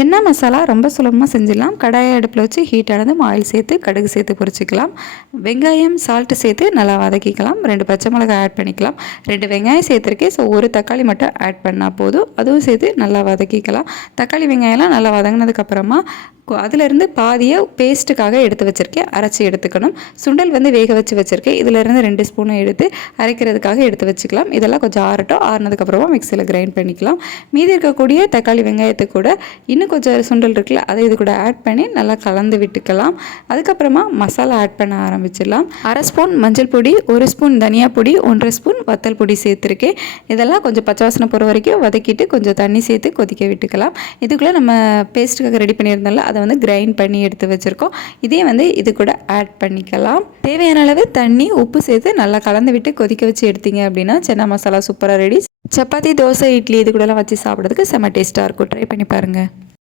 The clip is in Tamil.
சின்ன மசாலா ரொம்ப சுலபமாக செஞ்சிடலாம். கடாயை அடுப்பில் வச்சு ஹீட் ஆனதும் ஆயில் சேர்த்து கடுகு சேர்த்து பொரிச்சிக்கலாம். வெங்காயம் சால்ட்டு சேர்த்து நல்லா வதக்கிக்கலாம். 2 பச்சை மிளகாய் ஆட் பண்ணிக்கலாம். 2 வெங்காயம் சேர்த்துருக்கேன். ஸோ ஒரு தக்காளி மட்டும் ஆட் பண்ணால் போதும். அதுவும் சேர்த்து நல்லா வதக்கிக்கலாம். தக்காளி வெங்காயம்லாம் நல்லா வதங்கினதுக்கப்புறமா அதிலிருந்து பாதியை பேஸ்ட்டுக்காக எடுத்து வச்சுருக்கேன், அரைச்சி எடுத்துக்கணும். சுண்டல் வந்து வேக வச்சு வச்சுருக்கேன். இதிலேருந்து 2 ஸ்பூனை எடுத்து அரைக்கிறதுக்காக எடுத்து வச்சுக்கலாம். இதெல்லாம் கொஞ்சம் ஆறட்டும். ஆறினதுக்கப்புறமா மிக்சியில் கிரைண்ட் பண்ணிக்கலாம். மீதி இருக்கக்கூடிய தக்காளி வெங்காயத்தை கூட இன்னும் கொஞ்சம் சுண்டல் இருக்குல்ல, அதை இது கூட ஆட் பண்ணி நல்லா கலந்து விட்டுக்கலாம். அதுக்கப்புறமா மசாலா ஆட் பண்ண ஆரம்பிச்சிடலாம். 1/2 ஸ்பூன் மஞ்சள் பொடி, 1 ஸ்பூன் தனியா பொடி, 1/2 ஸ்பூன் வத்தல் பொடி சேர்த்துருக்கேன். இதெல்லாம் கொஞ்சம் பச்சை வாசனை போகிற வரைக்கும் வதக்கிட்டு கொஞ்சம் தண்ணி சேர்த்து கொதிக்க விட்டுக்கலாம். இதுக்குள்ளே நம்ம பேஸ்ட்டுக்காக ரெடி பண்ணியிருந்தோம்ல, அதை வந்து கிரைண்ட் பண்ணி எடுத்து வச்சுருக்கோம். இதே வந்து இது கூட ஆட் பண்ணிக்கலாம். தேவையான அளவு தண்ணி உப்பு சேர்த்து நல்லா கலந்து விட்டு கொதிக்க வச்சு எடுத்தீங்க அப்படின்னா சன்னா மசாலா சூப்பராக ரெடி. சப்பாத்தி, தோசை, இட்லி இது கூடலாம் வச்சு சாப்பிட்றதுக்கு செம்ம டேஸ்ட்டாக இருக்கும். ட்ரை பண்ணி பாருங்கள்.